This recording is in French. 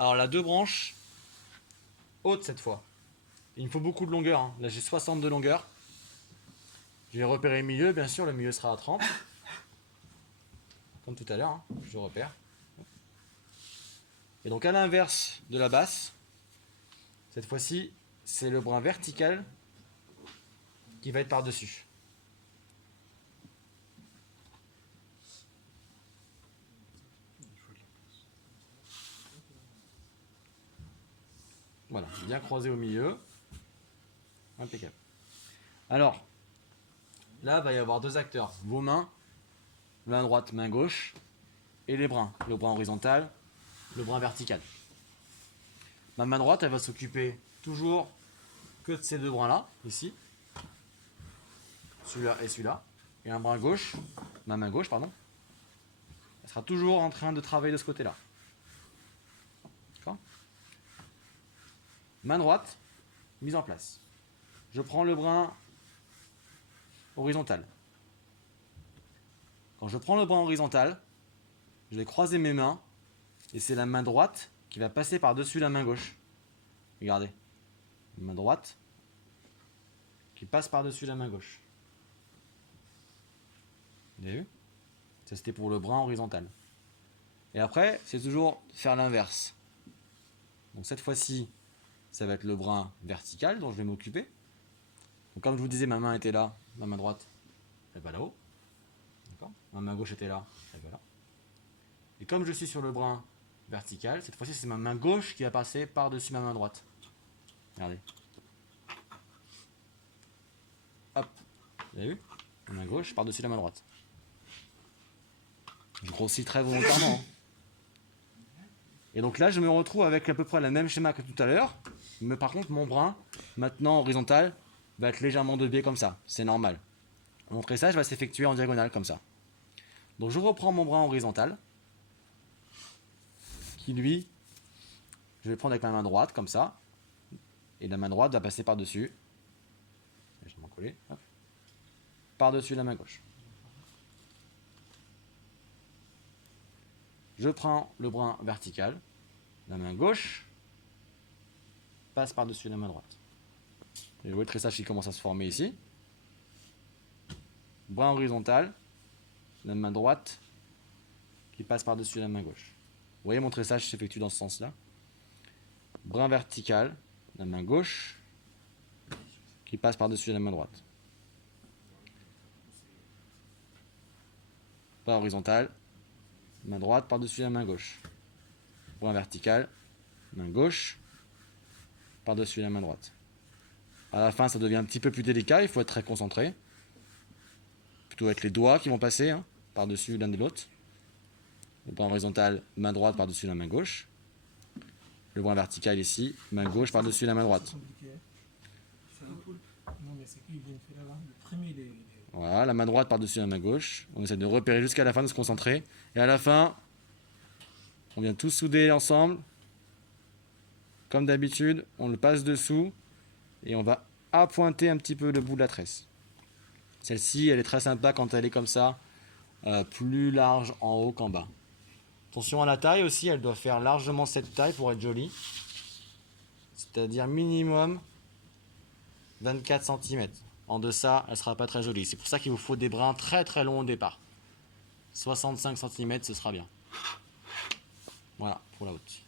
Alors la deux branches hautes cette fois. Il me faut beaucoup de longueur, hein. Là j'ai 60 de longueur. Je vais repérer le milieu, bien sûr, le milieu sera à 30. Comme tout à l'heure, hein, je repère. Et donc à l'inverse de la basse, cette fois-ci, c'est le brin vertical qui va être par-dessus. Voilà, bien croisé au milieu. Impeccable. Alors, là, il va y avoir deux acteurs. Vos mains, main droite, main gauche, et les brins. Le brin horizontal, le brin vertical. Ma main droite, elle va s'occuper toujours que de ces deux brins-là, ici. Celui-là et celui-là. Et un brin gauche, ma main gauche, pardon. Elle sera toujours en train de travailler de ce côté-là. D'accord ? Main droite, mise en place. Je prends le brin horizontal. Quand je prends le brin horizontal, je vais croiser mes mains et c'est la main droite qui va passer par-dessus la main gauche. Regardez. Main droite qui passe par-dessus la main gauche. Vous avez vu ? Ça c'était pour le brin horizontal. Et après, c'est toujours faire l'inverse. Donc cette fois-ci, ça va être le brin vertical dont je vais m'occuper. Donc comme je vous disais, ma main était là, ma main droite, elle va là-haut. D'accord ? Ma main gauche était là, elle va là. Et comme je suis sur le brin vertical, cette fois-ci c'est ma main gauche qui va passer par-dessus ma main droite. Regardez. Hop. Vous avez vu ? Ma main gauche par-dessus la main droite. Je grossis très volontairement. Hein. Et donc là, je me retrouve avec à peu près le même schéma que tout à l'heure. Mais par contre, mon brin, maintenant horizontal, va être légèrement de biais comme ça. C'est normal. Mon tressage va s'effectuer en diagonale comme ça. Donc je reprends mon brin horizontal. Qui lui, je vais le prendre avec ma main droite comme ça. Et la main droite va passer par-dessus. Je vais m'en coller. Par-dessus la main gauche. Je prends le brin vertical. La main gauche passe par-dessus la main droite. Et vous voyez le tressage qui commence à se former ici. Brin horizontal. La main droite qui passe par-dessus la main gauche. Vous voyez mon tressage s'effectue dans ce sens-là. Brin vertical. La main gauche qui passe par-dessus la main droite. Brin horizontal. Main droite par-dessus la main gauche. Brin vertical. Main gauche par-dessus la main droite. À la fin, ça devient un petit peu plus délicat, il faut être très concentré. Plutôt avec les doigts qui vont passer hein, par-dessus l'un de l'autre. Le brin horizontal, main droite par-dessus la main gauche. Le brin vertical ici, main gauche par-dessus la main droite. Voilà, la main droite par-dessus la main gauche. On essaie de repérer jusqu'à la fin, de se concentrer. Et à la fin, on vient tous souder ensemble. Comme d'habitude, on le passe dessous. Et on va appointer un petit peu le bout de la tresse. Celle-ci, elle est très sympa quand elle est comme ça, plus large en haut qu'en bas. Attention à la taille aussi, elle doit faire largement cette taille pour être jolie. C'est-à-dire minimum 24 cm. En deçà, elle ne sera pas très jolie. C'est pour ça qu'il vous faut des brins très très longs au départ. 65 cm, ce sera bien. Voilà, pour la haute.